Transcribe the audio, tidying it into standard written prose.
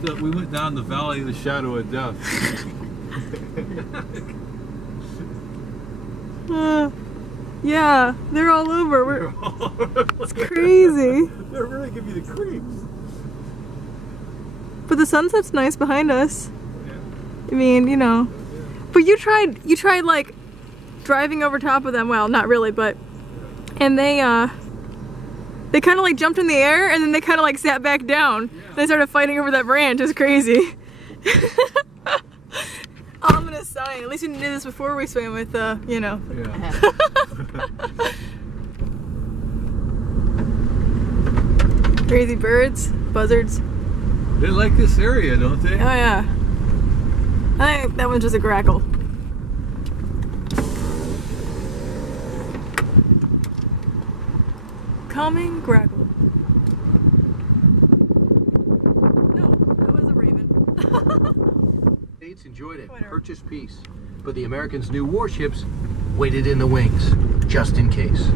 We went down the valley of the shadow of death. Yeah, they're all over. It's crazy. They really give you the creeps. But the sunset's nice behind us. Yeah. I mean, you know. But you tried like driving over top of them. Well, not really, but and they kind of like jumped in the air and then they kind of like sat back down. Yeah. They started fighting over that branch. It's crazy. Ominous sign. At least we did this before we swam with, you know. Yeah. Crazy birds, buzzards. They like this area, don't they? Oh yeah. I think that one's just a grackle. Coming grackle. No, that was a raven. States enjoyed it, purchased peace, but the Americans' new warships waited in the wings, just in case.